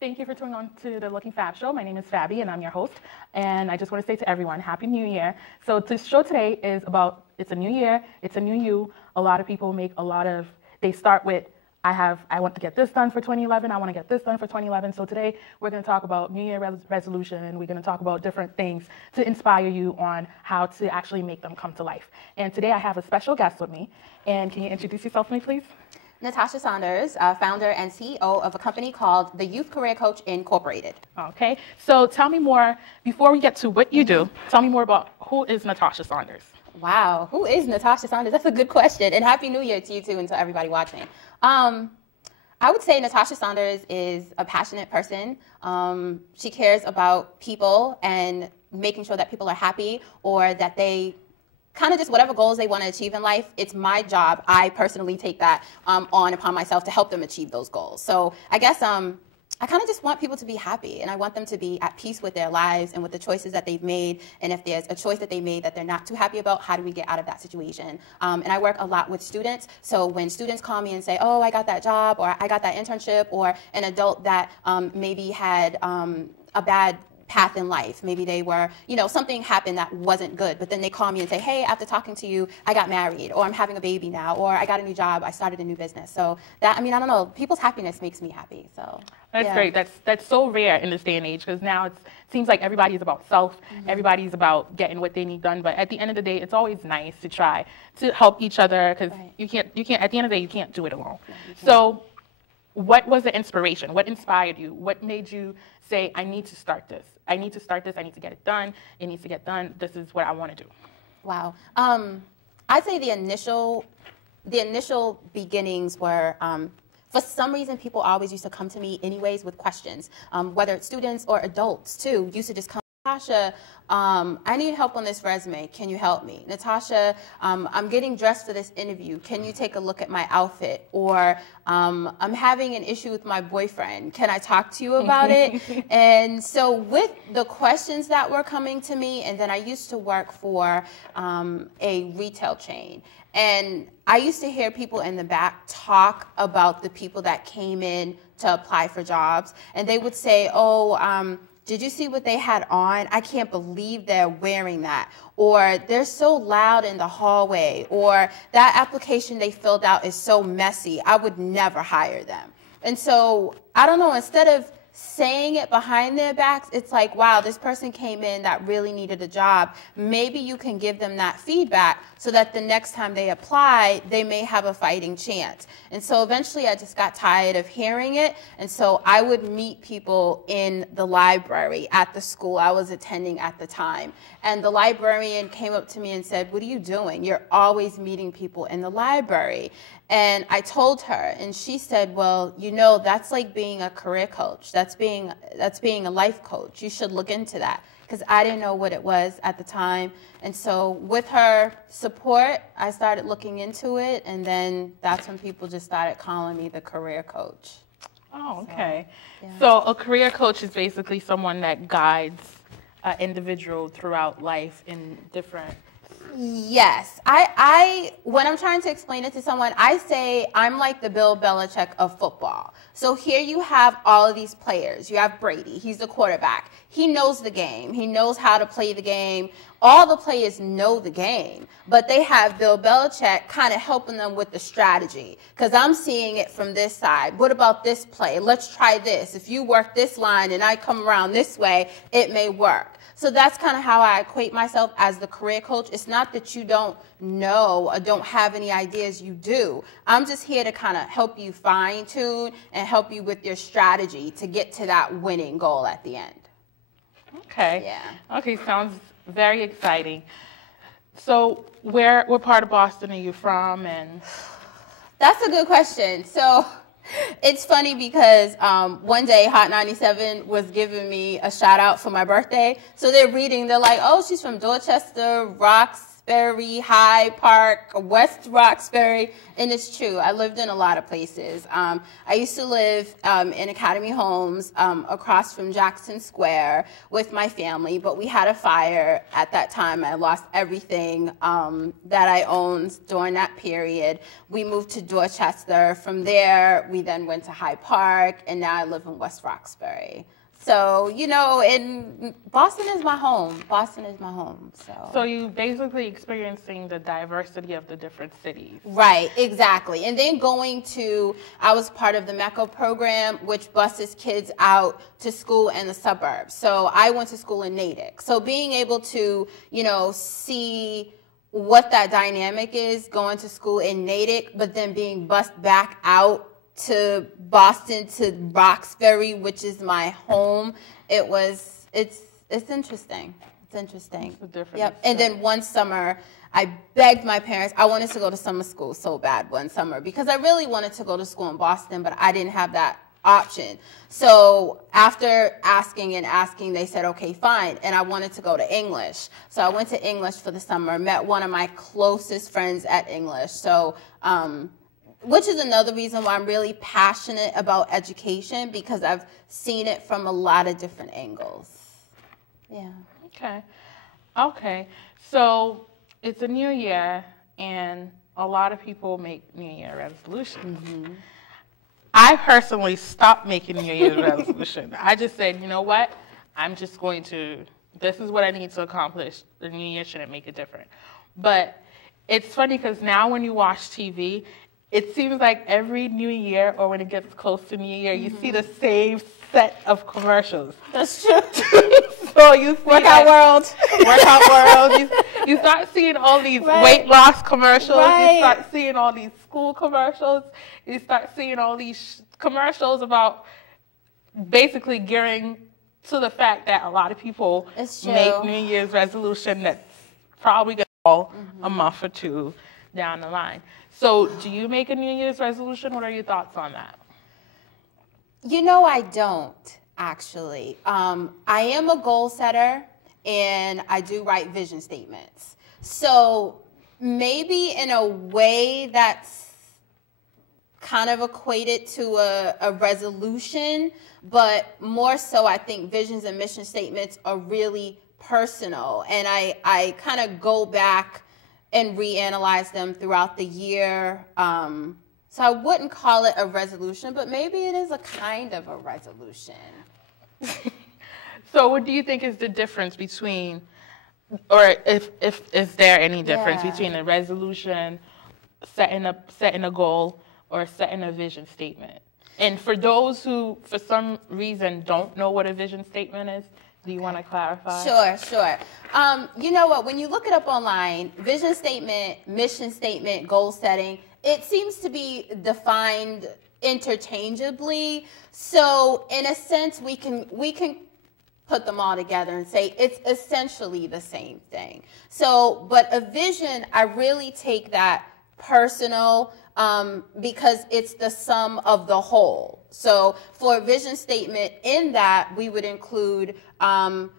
Thank you for tuning on to the Looking Fab Show. My name is Fabi, and I'm your host. And I just want to say to everyone, Happy New Year. So this show today is about, it's a new year, it's a new you. A lot of people they start with, I want to get this done for 2011, I want to get this done for 2011. So today we're going to talk about New Year resolution, and we're going to talk about different things to inspire you on how to actually make them come to life. And today I have a special guest with me. And can you introduce yourself to me, please? Natascha Saunders, founder and CEO of a company called the Youth Career Coach Incorporated. Okay, so tell me more, before we get to what you do, tell me more about who is Natascha Saunders? Wow, who is Natascha Saunders? That's a good question, and Happy New Year to you too and to everybody watching. I would say Natascha Saunders is a passionate person. She cares about people and making sure that people are happy or that they kind of just whatever goals they want to achieve in life. It's my job. I personally take that on upon myself to help them achieve those goals. So I guess I kind of just want people to be happy, and I want them to be at peace with their lives and with the choices that they've made. And if there's a choice that they made that they're not too happy about, how do we get out of that situation? And I work a lot with students. So when students call me and say, oh, I got that job, or I got that internship, or an adult that maybe had a bad path in life. Maybe they were, something happened that wasn't good, but then they call me and say, hey, after talking to you, I got married, or I'm having a baby now, or I got a new job, I started a new business. So that, I don't know, people's happiness makes me happy. So that's great. That's so rare in this day and age, because now it seems like everybody's about self, everybody's about getting what they need done. But at the end of the day, it's always nice to try to help each other, because you can't, at the end of the day, you can't do it alone. So what was the inspiration? What inspired you? What made you say, I need to start this? I need to start this. I need to get it done. It needs to get done. This is what I want to do. Wow. I'd say the initial beginnings were, for some reason, people always used to come to me anyways with questions, whether it's students or adults too, used to just come, Natascha, I need help on this resume. Can you help me? Natascha, I'm getting dressed for this interview. Can you take a look at my outfit? Or I'm having an issue with my boyfriend. Can I talk to you about it? And so with the questions that were coming to me, and then I used to work for a retail chain. And I used to hear people in the back talk about the people that came in to apply for jobs. And they would say, oh, did you see what they had on? I can't believe they're wearing that. Or they're so loud in the hallway. Or that application they filled out is so messy. I would never hire them. And so, I don't know, instead of saying it behind their backs, it's like, wow, this person came in that really needed a job. Maybe you can give them that feedback so that the next time they apply, they may have a fighting chance. And so eventually I just got tired of hearing it. And so I would meet people in the library at the school I was attending at the time. And the librarian came up to me and said, what are you doing? You're always meeting people in the library. And I told her, and she said, well, that's like being a career coach. That's being a life coach. You should look into that. Because I didn't know what it was at the time. And so with her support, I started looking into it. And then that's when people just started calling me the career coach. Oh, okay. So a career coach is basically someone that guides an individual throughout life in different... Yes. When I'm trying to explain it to someone, I say I'm like the Bill Belichick of football. So here you have all of these players. You have Brady. He's the quarterback. He knows the game. He knows how to play the game. All the players know the game, but they have Bill Belichick kind of helping them with the strategy, because I'm seeing it from this side. What about this play? Let's try this. If you work this line and I come around this way, it may work. So that's kind of how I equate myself as the career coach. It's not that you don't know or don't have any ideas, you do. I'm just here to kind of help you fine tune and help you with your strategy to get to that winning goal at the end. Okay. Yeah. Okay, sounds very exciting. So what part of Boston are you from? And that's a good question. So it's funny because one day Hot 97 was giving me a shout out for my birthday. So they're like, oh, she's from Dorchester, Rocks, Roxbury, Hyde Park, West Roxbury, and it's true. I lived in a lot of places. I used to live in Academy Homes across from Jackson Square with my family, but we had a fire at that time. I lost everything that I owned during that period. We moved to Dorchester. From there, we then went to Hyde Park, and now I live in West Roxbury. So, you know, in Boston is my home. Boston is my home. So you basically experiencing the diversity of the different cities. Right, exactly. And then I was part of the MECO program, which buses kids out to school in the suburbs. So I went to school in Natick. So being able to, you know, see what that dynamic is, going to school in Natick, but then being bused back out to Boston, to Roxbury, which is my home. It's interesting. It's interesting. It's a different. Yep. And then one summer, I begged my parents. I wanted to go to summer school so bad one summer because I really wanted to go to school in Boston, but I didn't have that option. So after asking and asking, they said, okay, fine. And I wanted to go to English. So I went to English for the summer, met one of my closest friends at English. So, which is another reason why I'm really passionate about education, because I've seen it from a lot of different angles. Yeah. Okay. So it's a new year, and a lot of people make New Year resolutions. Mm-hmm. I personally stopped making New Year's resolution. I just said, you know what? This is what I need to accomplish. The New Year shouldn't make it different. But it's funny because now when you watch TV, it seems like every New Year, or when it gets close to New Year, you see the same set of commercials. That's true. So you see Workout World. You start seeing all these weight loss commercials. Right. You start seeing all these school commercials. You start seeing all these commercials about basically gearing to the fact that a lot of people make New Year's resolution that's probably going to fall a month or two down the line. So do you make a New Year's resolution? What are your thoughts on that? You know, I don't, actually. I am a goal setter, and I do write vision statements. So maybe in a way that's kind of equated to a resolution, but more so I think visions and mission statements are really personal. And I kind of go back and reanalyze them throughout the year. So I wouldn't call it a resolution, but maybe it is a kind of a resolution. So what do you think is the difference between, or if is there any difference between a resolution, setting a goal, or setting a vision statement? And for those who, for some reason, don't know what a vision statement is, do you want to clarify? Sure. You know what? When you look it up online, vision statement, mission statement, goal setting, it seems to be defined interchangeably. So in a sense, we can put them all together and say it's essentially the same thing. So, but a vision, I really take that personal because it's the sum of the whole. So for a vision statement, in that we would include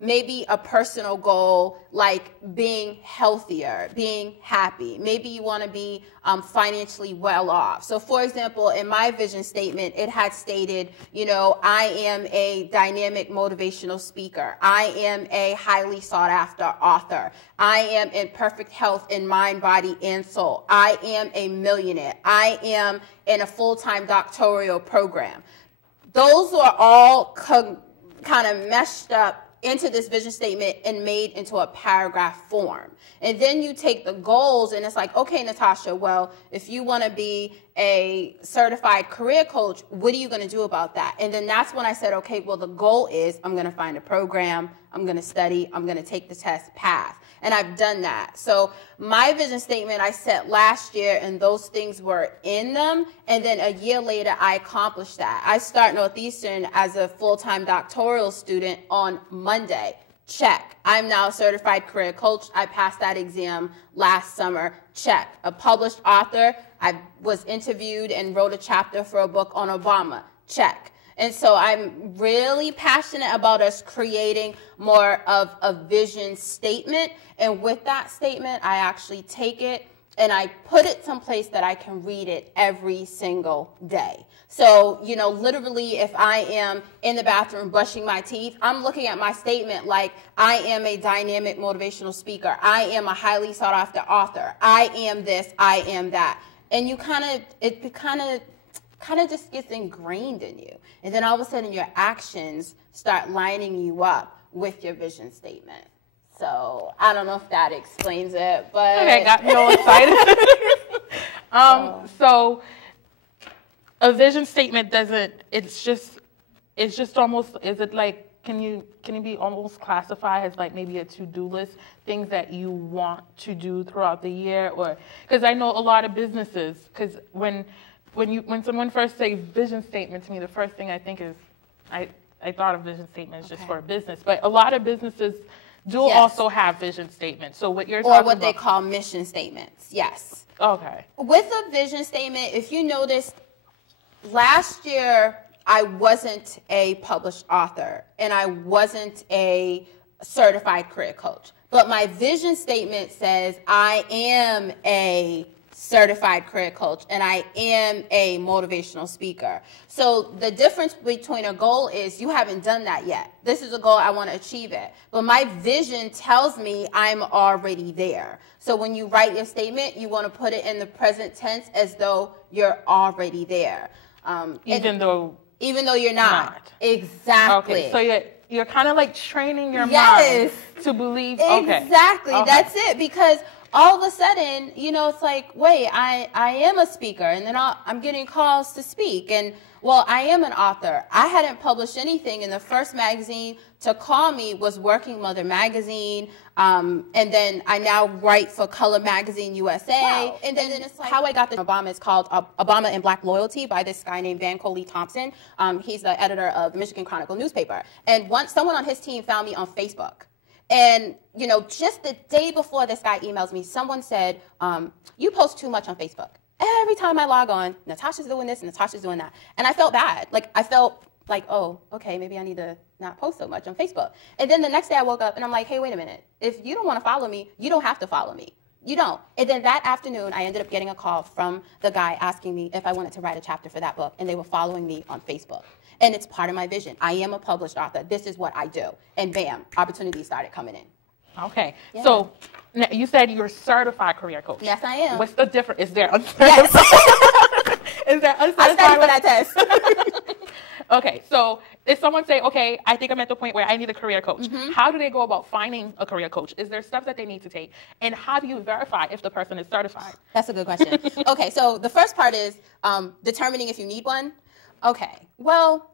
maybe a personal goal like being healthier, being happy. Maybe you want to be financially well off. So for example, in my vision statement, it had stated, you know, I am a dynamic motivational speaker. I am a highly sought after author. I am in perfect health in mind, body, and soul. I am a millionaire. I am in a full-time doctoral program. Those are all kind of meshed up into this vision statement and made into a paragraph form. And then you take the goals and it's like, okay, Natasha, well, if you want to be a certified career coach, what are you going to do about that? And then that's when I said, okay, well, the goal is I'm going to find a program, I'm going to study, I'm going to take the test, pass. And I've done that. So my vision statement I set last year, and those things were in them. And then a year later, I accomplished that. I start Northeastern as a full-time doctoral student on Monday. Check. I'm now a certified career coach. I passed that exam last summer. Check. A published author. I was interviewed and wrote a chapter for a book on Obama. Check. And so I'm really passionate about us creating more of a vision statement. And with that statement, I actually take it and I put it someplace that I can read it every single day. So, you know, literally if I am in the bathroom brushing my teeth, I'm looking at my statement like I am a dynamic motivational speaker. I am a highly sought after author. I am this, I am that. And you it kind of just gets ingrained in you. And then all of a sudden your actions start lining you up with your vision statement. So I don't know if that explains it, but okay, got me all excited. So a vision statement doesn't. It's just almost. Is it like? Can you be almost classified as like maybe a to-do list, things that you want to do throughout the year, or because I know a lot of businesses. Because when someone first say vision statement to me, the first thing I think is I thought of vision statement is just for a business, but a lot of businesses do also have vision statements. So what you're talking about, or what they call mission statements. Yes. Okay. With a vision statement, if you noticed, last year I wasn't a published author and I wasn't a certified career coach. But my vision statement says I am a certified career coach and I am a motivational speaker. So the difference between a goal is you haven't done that yet. This is a goal, I want to achieve it. But my vision tells me I'm already there. So when you write your statement, you want to put it in the present tense as though you're already there. Even though you're not. Exactly. Okay, so you're kind of like training your mind to believe. Exactly. Okay. That's it. Because all of a sudden, you know, it's like, wait, I am a speaker, and then I'm getting calls to speak, and well, I am an author. I hadn't published anything, and the first magazine to call me was Working Mother Magazine, and then I now write for Color Magazine USA, wow. And then it's like how I got this Obama is called Obama and Black Loyalty by this guy named Van Coley Thompson. He's the editor of the Michigan Chronicle newspaper, and once someone on his team found me on Facebook. And, you know, just the day before this guy emails me, someone said, you post too much on Facebook. Every time I log on, Natascha's doing this and Natascha's doing that. And I felt bad. I felt like, oh, okay, maybe I need to not post so much on Facebook. And then the next day I woke up and I'm like, hey, wait a minute. If you don't want to follow me, you don't have to follow me. You don't. And then that afternoon, I ended up getting a call from the guy asking me if I wanted to write a chapter for that book. And they were following me on Facebook. And it's part of my vision. I am a published author. This is what I do. And bam, opportunities started coming in. Okay. Yeah. So you said you're a certified career coach. Yes, I am. What's the difference? Is there uncertified? Yes. Is there uncertified? I studied for that test. Okay. So if someone say, okay, I think I'm at the point where I need a career coach, mm-hmm. How do they go about finding a career coach? Is there steps that they need to take? And how do you verify if the person is certified? That's a good question. Okay. So the first part is determining if you need one. Okay. Well,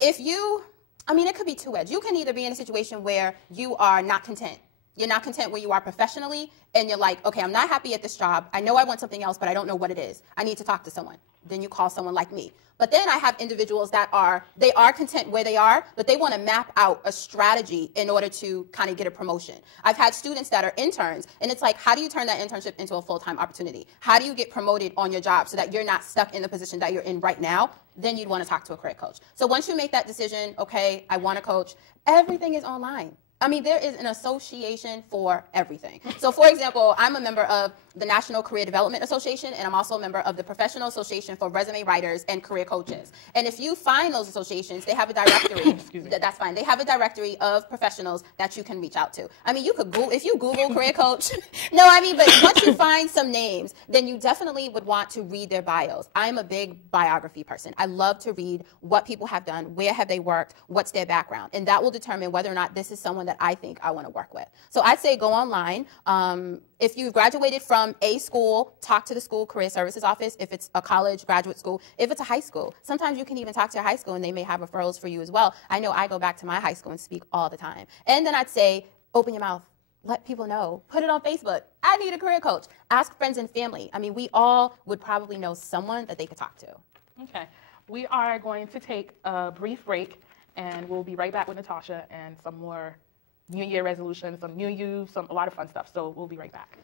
it could be two-edged. You can either be in a situation where you are not content. You're not content where you are professionally, and you're like, okay, I'm not happy at this job. I know I want something else, but I don't know what it is. I need to talk to someone. Then you call someone like me. But then I have individuals that are content where they are, but they want to map out a strategy in order to kind of get a promotion. I've had students that are interns, and it's like, how do you turn that internship into a full-time opportunity? How do you get promoted on your job so that you're not stuck in the position that you're in right now? Then you'd want to talk to a career coach. So once you make that decision, okay, I want a coach, everything is online. There is an association for everything. So, for example, I'm a member of the National Career Development Association, and I'm also a member of the Professional Association for Resume Writers and Career Coaches. And if you find those associations, they have a directory. That's fine. They have a directory of professionals that you can reach out to. You could Google, if you Google career coach. But once you find some names, then you definitely would want to read their bios. I'm a big biography person. I love to read what people have done, where have they worked, what's their background, and that will determine whether or not this is someone that I think I want to work with. So I'd say go online. If you graduated from a school, talk to the school career services office. If it's a college, graduate school, if it's a high school, sometimes you can even talk to your high school and they may have referrals for you as well. I know I go back to my high school and speak all the time. And then I'd say, open your mouth. Let people know. Put it on Facebook. I need a career coach. Ask friends and family. We all would probably know someone that they could talk to. Okay. We are going to take a brief break, and we'll be right back with Natascha and some more New Year resolutions, some new you, a lot of fun stuff. So we'll be right back.